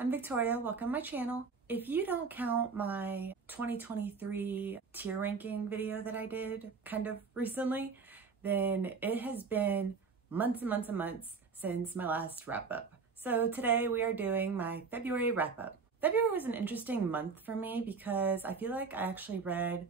I'm Victoria, welcome to my channel. If you don't count my 2023 tier ranking video that I did kind of recently, then it has been months and months and months since my last wrap up. So today we are doing my February wrap up. February was an interesting month for me because I feel like I actually read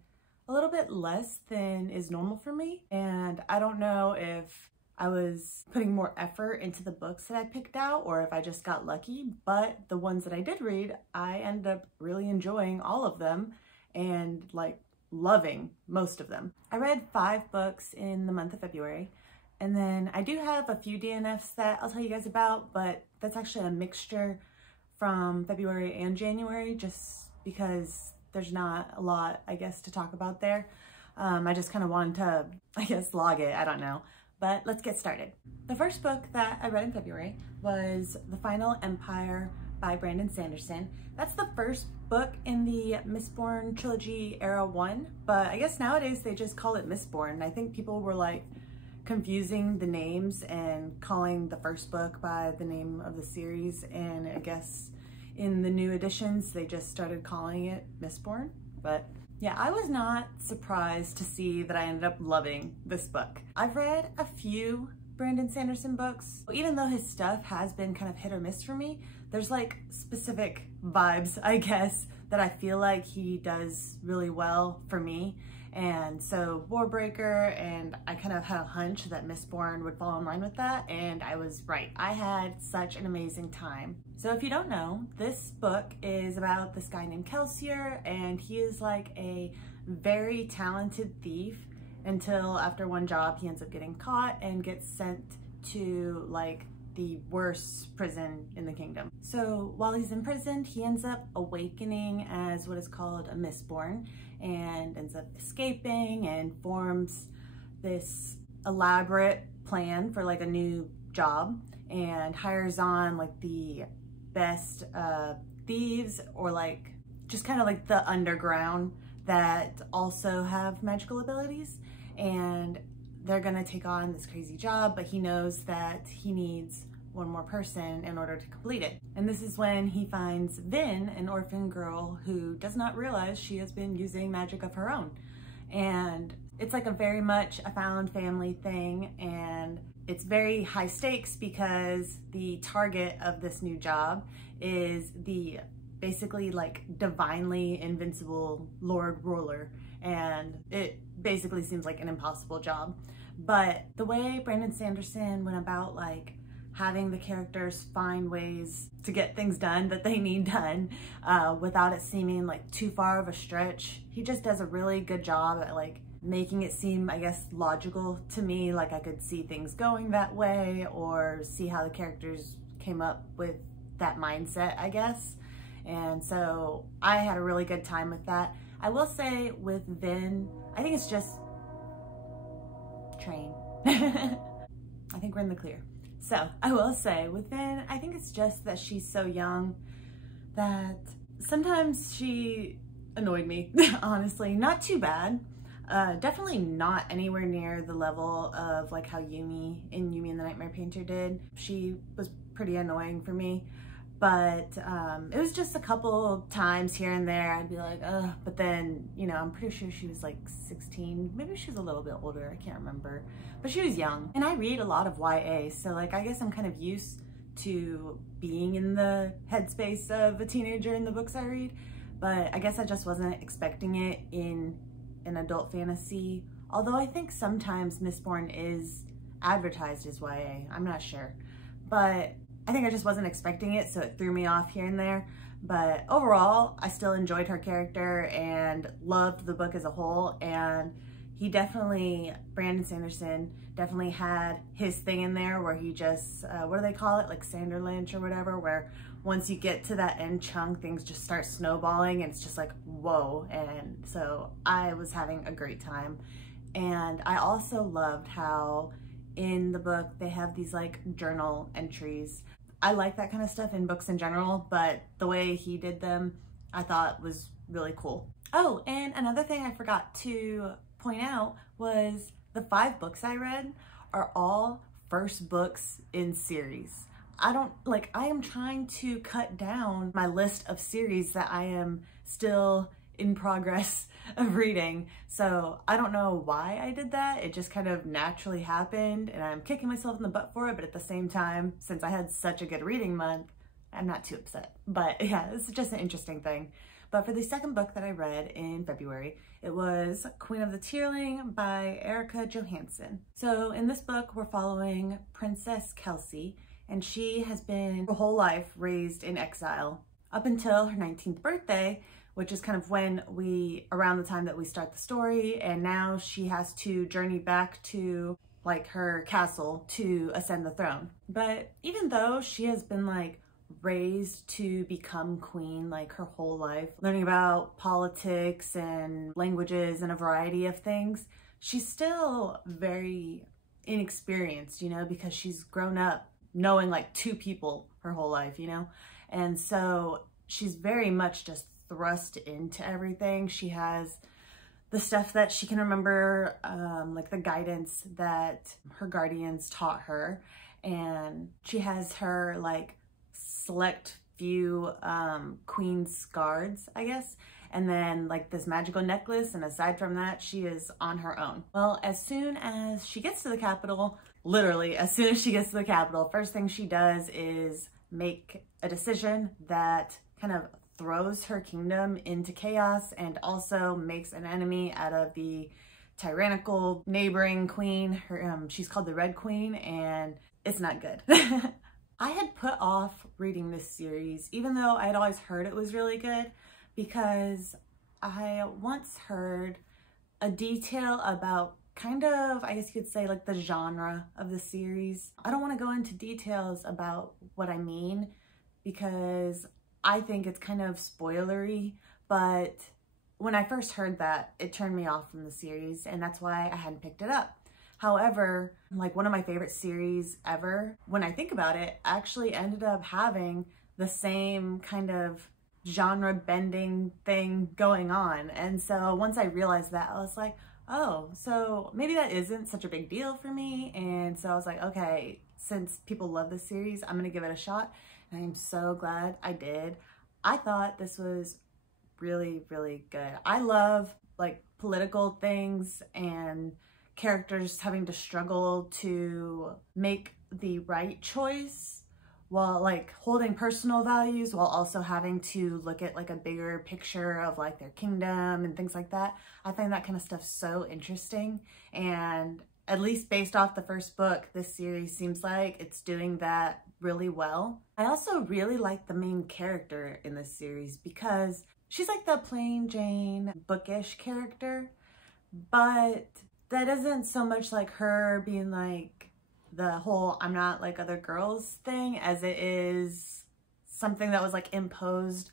a little bit less than is normal for me, and I don't know if I was putting more effort into the books that I picked out or if I just got lucky, but the ones that I did read, I ended up really enjoying all of them and like loving most of them. I read 5 books in the month of February, and then I do have a few DNFs that I'll tell you guys about, but that's actually a mixture from February and January just because there's not a lot, I guess, to talk about there. I just kind of wanted to, I guess, log it, I don't know. But let's get started. The first book that I read in February was The Final Empire by Brandon Sanderson. That's the first book in the Mistborn trilogy era 1, but I guess nowadays they just call it Mistborn. I think people were like confusing the names and calling the first book by the name of the series, and I guess in the new editions they just started calling it Mistborn. But yeah, I was not surprised to see that I ended up loving this book. I've read a few Brandon Sanderson books. Even though his stuff has been kind of hit or miss for me, there's like specific vibes, I guess, that I feel like he does really well for me. And so Warbreaker, and I kind of had a hunch that Mistborn would fall in line with that, and I was right. I had such an amazing time. So if you don't know, this book is about this guy named Kelsier, and he is like a very talented thief until after one job he ends up getting caught and gets sent to like the worst prison in the kingdom. So while he's in prison, he ends up awakening as what is called a Mistborn and ends up escaping and forms this elaborate plan for like a new job and hires on like the best thieves, or like just kind of like the underground that also have magical abilities, and they're gonna take on this crazy job, but he knows that he needs one more person in order to complete it. And this is when he finds Vin, an orphan girl who does not realize she has been using magic of her own. And it's like a very much a found family thing, and it's very high stakes because the target of this new job is the basically like divinely invincible Lord Ruler, and it basically seems like an impossible job. But the way Brandon Sanderson went about like having the characters find ways to get things done that they need done without it seeming like too far of a stretch, he just does a really good job at like making it seem, I guess, logical to me. Like I could see things going that way or see how the characters came up with that mindset, I guess. And so I had a really good time with that. I will say with Vin, I think it's just train. I think we're in the clear. So I will say with Vin, I think it's just that she's so young that sometimes she annoyed me, honestly. Not too bad. Definitely not anywhere near the level of like how Yumi in Yumi and the Nightmare Painter did. She was pretty annoying for me, but it was just a couple times here and there I'd be like, ugh, but then, you know, I'm pretty sure she was like 16, maybe she was a little bit older, I can't remember, but she was young. And I read a lot of YA, so like I guess I'm kind of used to being in the headspace of a teenager in the books I read, but I guess I just wasn't expecting it in an adult fantasy, although I think sometimes Mistborn is advertised as YA, I'm not sure, but I think I just wasn't expecting it, so it threw me off here and there. But overall, I still enjoyed her character and loved the book as a whole. And he definitely, Brandon Sanderson, definitely had his thing in there where he just, what do they call it? Like Sanderlynch or whatever, where once you get to that end chunk, things just start snowballing and it's just like, whoa. And so I was having a great time. And I also loved how in the book they have these like journal entries. I like that kind of stuff in books in general, but the way he did them I thought was really cool. Oh, and another thing I forgot to point out was the 5 books I read are all first books in series. I am trying to cut down my list of series that I am still in progress of reading. So I don't know why I did that. It just kind of naturally happened and I'm kicking myself in the butt for it. But at the same time, since I had such a good reading month, I'm not too upset. But yeah, it's just an interesting thing. But for the second book that I read in February, it was Queen of the Tearling by Erica Johansson. So in this book, we're following Princess Kelsey, and she has been her whole life raised in exile up until her 19th birthday, which is kind of around the time that we start the story. And now she has to journey back to like her castle to ascend the throne. But even though she has been like raised to become queen like her whole life, learning about politics and languages and a variety of things, she's still very inexperienced, you know, because she's grown up knowing like two people her whole life, you know? And so she's very much just thrust into everything. She has the stuff that she can remember, like the guidance that her guardians taught her. And she has her like select few queen's guards, I guess, and then like this magical necklace, and aside from that, she is on her own. Well, as soon as she gets to the capital, literally as soon as she gets to the capital, first thing she does is make a decision that kind of throws her kingdom into chaos and also makes an enemy out of the tyrannical neighboring queen. She's called the Red Queen, and it's not good. I had put off reading this series, even though I'd always heard it was really good, because I once heard a detail about kind of, I guess you could say, like the genre of the series. I don't want to go into details about what I mean because I think it's kind of spoilery, but when I first heard that, it turned me off from the series, and that's why I hadn't picked it up. However, like one of my favorite series ever, when I think about it, actually ended up having the same kind of genre bending thing going on. And so once I realized that, I was like, oh, so maybe that isn't such a big deal for me. And so I was like, okay, since people love this series, I'm gonna give it a shot. And I'm so glad I did. I thought this was really, really good. I love like political things and characters having to struggle to make the right choice while like holding personal values while also having to look at like a bigger picture of like their kingdom and things like that. I find that kind of stuff so interesting, and at least based off the first book, this series seems like it's doing that really well. I also really like the main character in this series because she's like the plain Jane bookish character, but that isn't so much like her being like the whole I'm not like other girls thing as it is something that was like imposed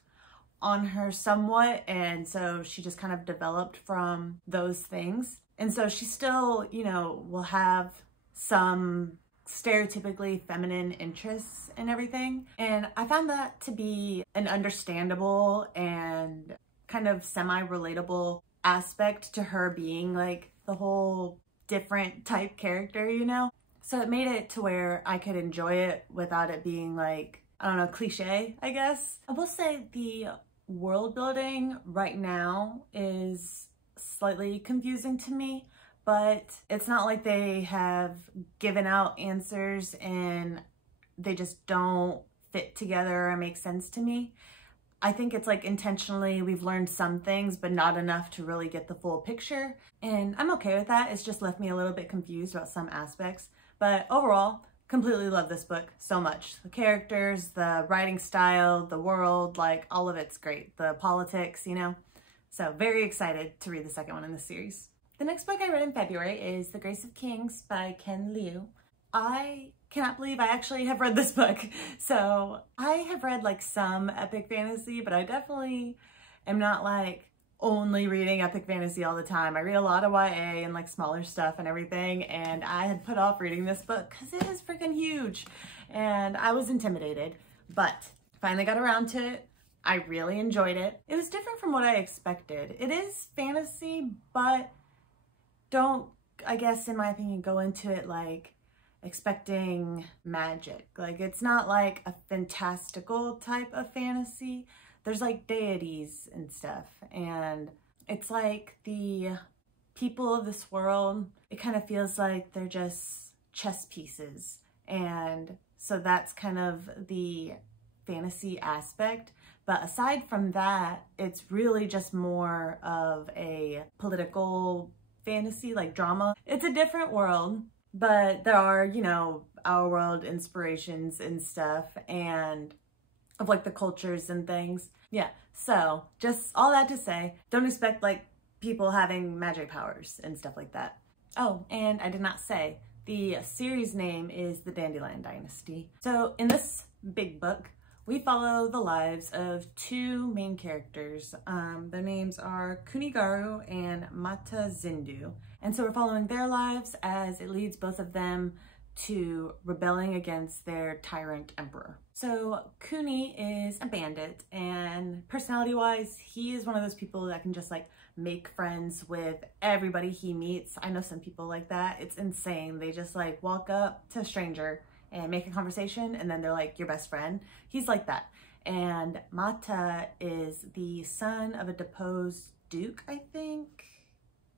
on her somewhat, and so she just kind of developed from those things. And so she still, you know, will have some stereotypically feminine interests and everything. And I found that to be an understandable and kind of semi-relatable aspect to her being like the whole different type character, you know? So it made it to where I could enjoy it without it being like, I don't know, cliche, I guess. I will say the world building right now is slightly confusing to me, but it's not like they have given out answers and they just don't fit together or make sense to me. I think it's like intentionally we've learned some things, but not enough to really get the full picture. And I'm okay with that. It's just left me a little bit confused about some aspects. But overall, completely love this book so much. The characters, the writing style, the world, like all of it's great. The politics, you know? So very excited to read the second one in this series. The next book I read in February is The Grace of Kings by Ken Liu. I cannot believe I actually have read this book. So I have read like some epic fantasy, but I definitely am not like only reading epic fantasy all the time. I read a lot of YA and like smaller stuff and everything, and I had put off reading this book because it is freaking huge and I was intimidated, but finally got around to it. I really enjoyed it. It was different from what I expected. It is fantasy, but don't, I guess in my opinion, go into it like expecting magic. Like, it's not like a fantastical type of fantasy. There's like deities and stuff, and it's like the people of this world, it kind of feels like they're just chess pieces. And so that's kind of the fantasy aspect. But aside from that, it's really just more of a political fantasy, like drama. It's a different world, but there are, you know, our world inspirations and stuff, and of like the cultures and things. Yeah, so just all that to say, don't expect like people having magic powers and stuff like that. Oh, and I did not say, the series name is The Dandelion Dynasty. So in this big book, we follow the lives of two main characters. Their names are Kunigaru and Mata Zindu. And so we're following their lives as it leads both of them to rebelling against their tyrant emperor. So Kuni is a bandit, and personality-wise, he is one of those people that can just like make friends with everybody he meets. I know some people like that. It's insane. They just like walk up to a stranger and make a conversation, and then they're like your best friend. He's like that. And Mata is the son of a deposed duke, I think.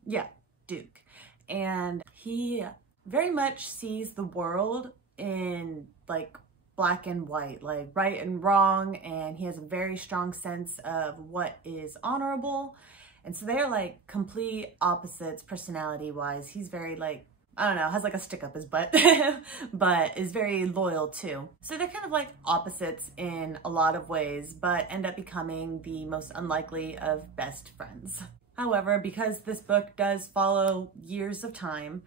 Yeah, duke. And he very much sees the world in like black and white, like right and wrong, and he has a very strong sense of what is honorable. And so they're like complete opposites personality wise. He's very like, I don't know, has like a stick up his butt, but is very loyal too. So they're kind of like opposites in a lot of ways, but end up becoming the most unlikely of best friends. However, because this book does follow years of time,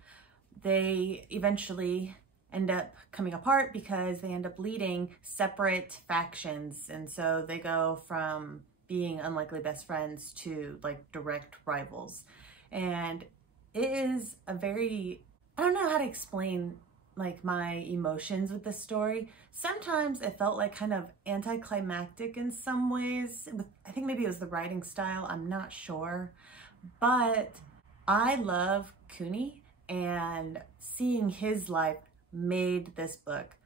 they eventually end up coming apart because they end up leading separate factions. And so they go from being unlikely best friends to like direct rivals. And it is a very, I don't know how to explain like my emotions with this story. Sometimes it felt like kind of anticlimactic in some ways. I think maybe it was the writing style, I'm not sure. But I love Kuni, and seeing his life made this book.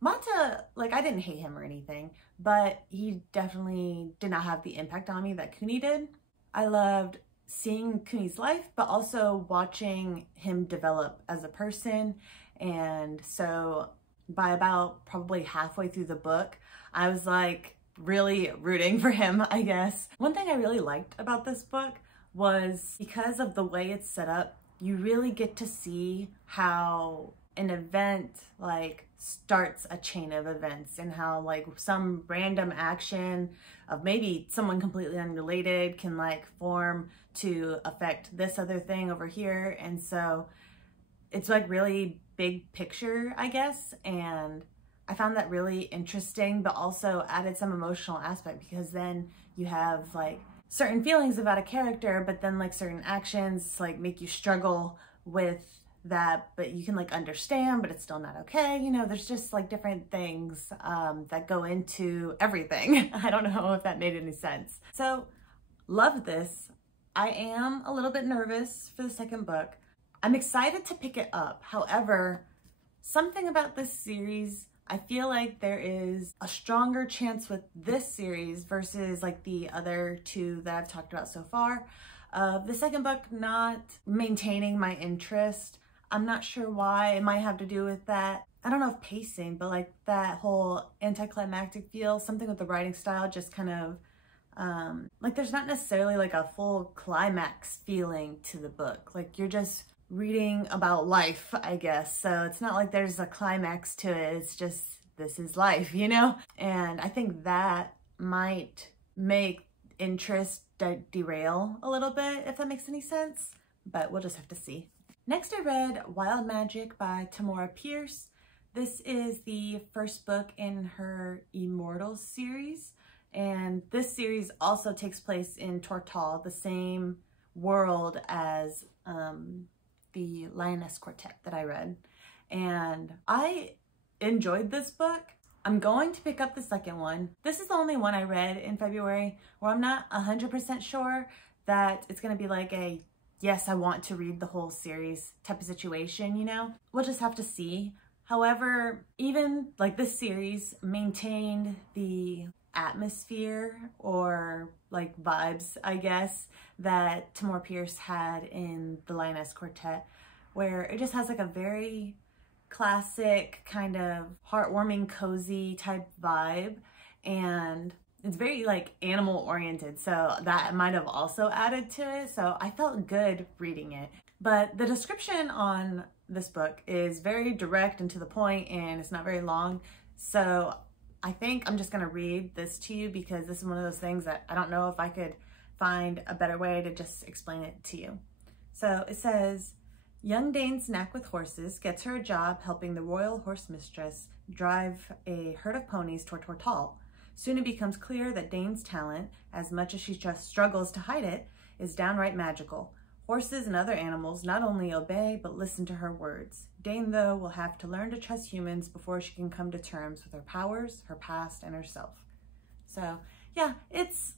Mata, like, I didn't hate him or anything, but he definitely did not have the impact on me that Kuni did. I loved seeing Kuni's life, but also watching him develop as a person. And so by about probably halfway through the book, I was like really rooting for him, I guess. One thing I really liked about this book was because of the way it's set up, you really get to see how an event like starts a chain of events, and how like some random action of maybe someone completely unrelated can like form to affect this other thing over here. And so it's like really big picture, I guess. And I found that really interesting, but also added some emotional aspect, because then you have like certain feelings about a character, but then like certain actions like make you struggle with that, but you can like understand, but it's still not okay. You know, there's just like different things that go into everything. I don't know if that made any sense. So love this. I am a little bit nervous for the second book. I'm excited to pick it up. However, something about this series, I feel like there is a stronger chance with this series versus like the other two that I've talked about so far. The second book not maintaining my interest. I'm not sure why. It might have to do with that, I don't know if pacing, but like that whole anticlimactic feel, something with the writing style just kind of, like there's not necessarily like a full climax feeling to the book. Like you're just reading about life, I guess. So it's not like there's a climax to it. It's just, this is life, you know? And I think that might make interest derail a little bit, if that makes any sense, but we'll just have to see. Next, I read Wild Magic by Tamora Pierce. This is the first book in her Immortals series, and this series also takes place in Tortall, the same world as the Lioness Quartet that I read. And I enjoyed this book. I'm going to pick up the second one. This is the only one I read in February where I'm not 100% sure that it's gonna be like a, yes, I want to read the whole series type of situation, you know? We'll just have to see. However, even like this series maintained the atmosphere or like vibes, I guess, that Tamora Pierce had in the Lioness Quartet, where it just has like a very classic kind of heartwarming, cozy type vibe, and it's very like animal oriented, so that might have also added to it. So I felt good reading it. But the description on this book is very direct and to the point, and it's not very long. So I think I'm just gonna read this to you because this is one of those things that I don't know if I could find a better way to just explain it to you. So it says, young Dane's knack with horses gets her a job helping the royal horse mistress drive a herd of ponies toward Tortall. Soon it becomes clear that Dane's talent, as much as she just struggles to hide it, is downright magical. Horses and other animals not only obey, but listen to her words. Dane, though, will have to learn to trust humans before she can come to terms with her powers, her past, and herself. So, yeah, it's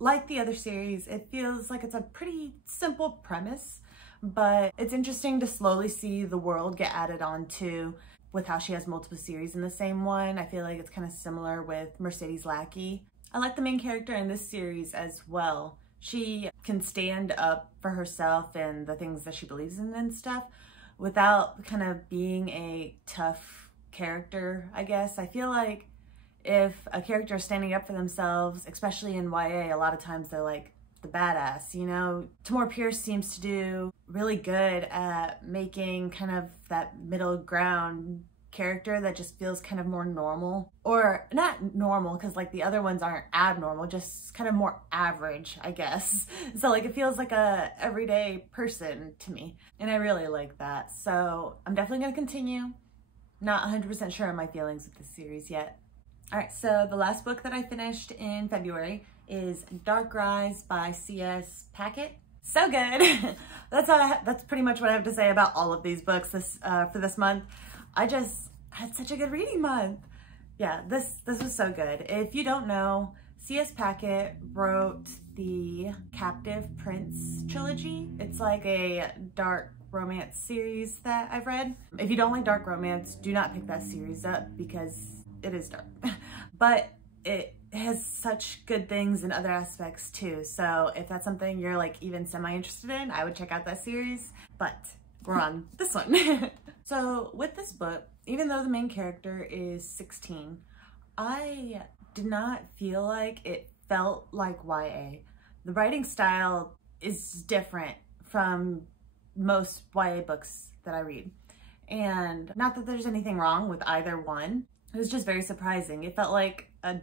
like the other series. It feels like it's a pretty simple premise, but it's interesting to slowly see the world get added on to with how she has multiple series in the same one. I feel like it's kind of similar with Mercedes Lackey. I like the main character in this series as well. She can stand up for herself and the things that she believes in and stuff without kind of being a tough character, I guess. I feel like if a character is standing up for themselves, especially in YA, a lot of times they're like the badass, you know? Tamora Pierce seems to do really good at making kind of that middle ground character that just feels kind of more normal, or not normal because like the other ones aren't abnormal, just kind of more average, I guess. So like it feels like a everyday person to me, and I really like that. So I'm definitely gonna continue. Not 100% sure on my feelings with this series yet. All right, so the last book that I finished in February is Dark Rise by C.S. Packet. So good. That's pretty much what I have to say about all of these books for this month. I just had such a good reading month. Yeah, this was so good. If you don't know, C.S. Packet wrote the Captive Prince trilogy. It's like a dark romance series that I've read. If you don't like dark romance, do not pick that series up because it is dark. But it has such good things in other aspects too. So if that's something you're like even semi-interested in, I would check out that series. But we're on this one. So with this book, even though the main character is 16, I did not feel like it felt like YA. The writing style is different from most YA books that I read. And not that there's anything wrong with either one. It was just very surprising. It felt like a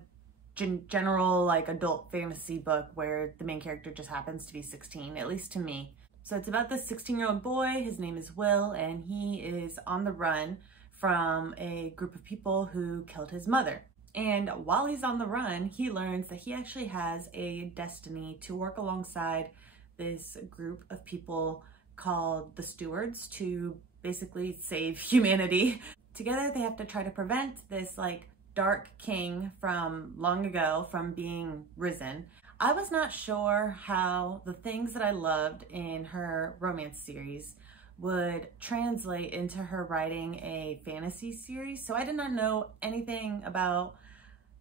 general like adult fantasy book where the main character just happens to be 16, at least to me. So it's about this 16-year-old boy. His name is Will, and he is on the run from a group of people who killed his mother. And while he's on the run, he learns that he actually has a destiny to work alongside this group of people called the Stewards to basically save humanity. Together, they have to try to prevent this like dark king from long ago from being risen. I was not sure how the things that I loved in her romance series would translate into her writing a fantasy series. So I did not know anything about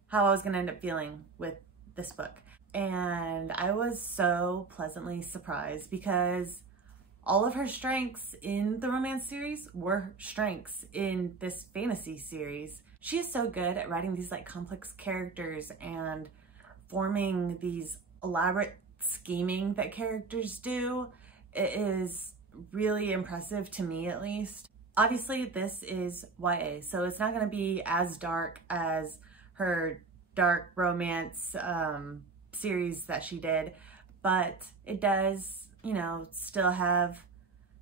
how I was gonna end up feeling with this book. And I was so pleasantly surprised because all of her strengths in the romance series were strengths in this fantasy series. She is so good at writing these like complex characters and forming these elaborate scheming that characters do. It is really impressive to me, at least. Obviously, this is YA, so it's not going to be as dark as her dark romance series that she did, but it does, you know, still have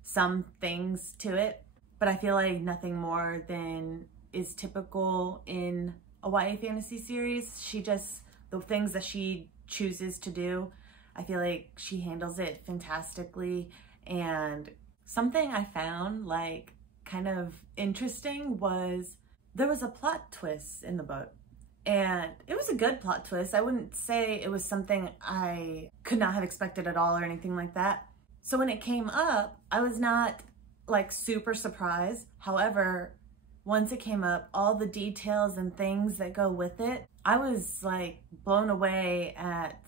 some things to it, but I feel like nothing more than is typical in a YA fantasy series. She just, the things that she chooses to do, I feel like she handles it fantastically. And something I found like kind of interesting was there was a plot twist in the book, and it was a good plot twist. I wouldn't say it was something I could not have expected at all or anything like that. So when it came up, I was not like super surprised. However, once it came up, all the details and things that go with it, I was like blown away at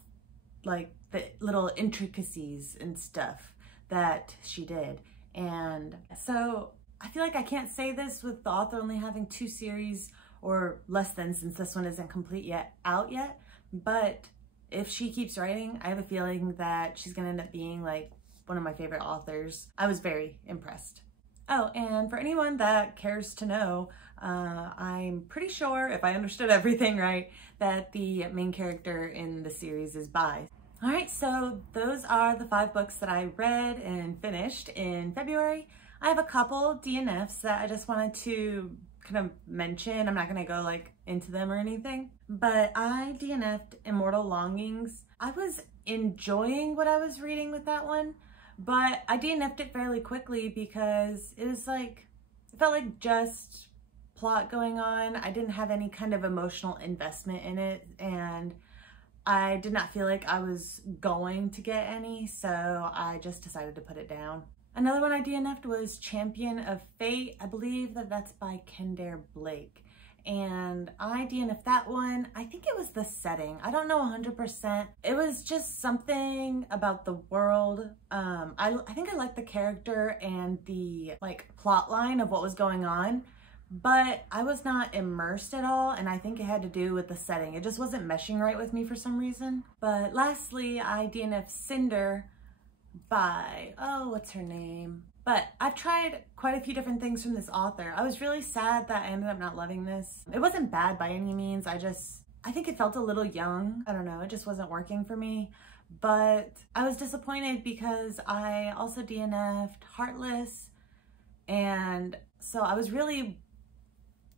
like the little intricacies and stuff that she did. And so I feel like I can't say this with the author only having 2 series or less than, since this one isn't complete out yet, but if she keeps writing, I have a feeling that she's gonna end up being like one of my favorite authors. I was very impressed. Oh, and for anyone that cares to know, I'm pretty sure, if I understood everything right, that the main character in the series is bi. All right, so those are the 5 books that I read and finished in February. I have a couple DNFs that I just wanted to kind of mention. I'm not gonna go like into them or anything, but I DNF'd Immortal Longings. I was enjoying what I was reading with that one, but I DNF'd it fairly quickly because it was like, it felt like just plot going on. I didn't have any kind of emotional investment in it, and I did not feel like I was going to get any, so I just decided to put it down. Another one I DNF'd was Champion of Fate. I believe that that's by Kendare Blake. And I DNF'd that one. I think it was the setting. I don't know 100%. It was just something about the world. I think I liked the character and the like plot line of what was going on, but I was not immersed at all, and I think it had to do with the setting. It just wasn't meshing right with me for some reason. But lastly, I DNF'd Cinder by, oh, what's her name? But I've tried quite a few different things from this author. I was really sad that I ended up not loving this. It wasn't bad by any means. I think it felt a little young. I don't know, it just wasn't working for me. But I was disappointed because I also DNF'd Heartless. And so I was really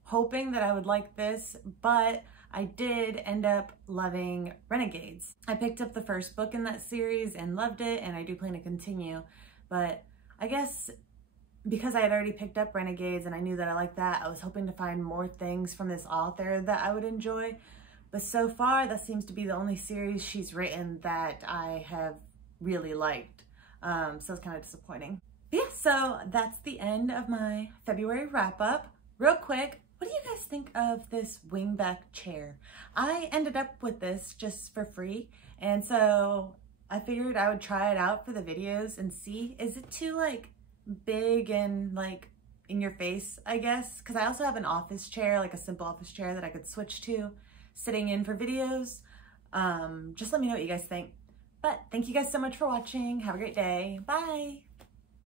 hoping that I would like this, but I did end up loving Renegades. I picked up the first book in that series and loved it, and I do plan to continue. But I guess because I had already picked up Renegades and I knew that I liked that, I was hoping to find more things from this author that I would enjoy. But so far, that seems to be the only series she's written that I have really liked. So it's kind of disappointing. But yeah, so that's the end of my February wrap up. Real quick, what do you guys think of this wingback chair? I ended up with this just for free, and so I figured I would try it out for the videos and see, is it too like big and like in your face, I guess? Because I also have an office chair, like a simple office chair that I could switch to sitting in for videos. Just let me know what you guys think. But thank you guys so much for watching. Have a great day. Bye.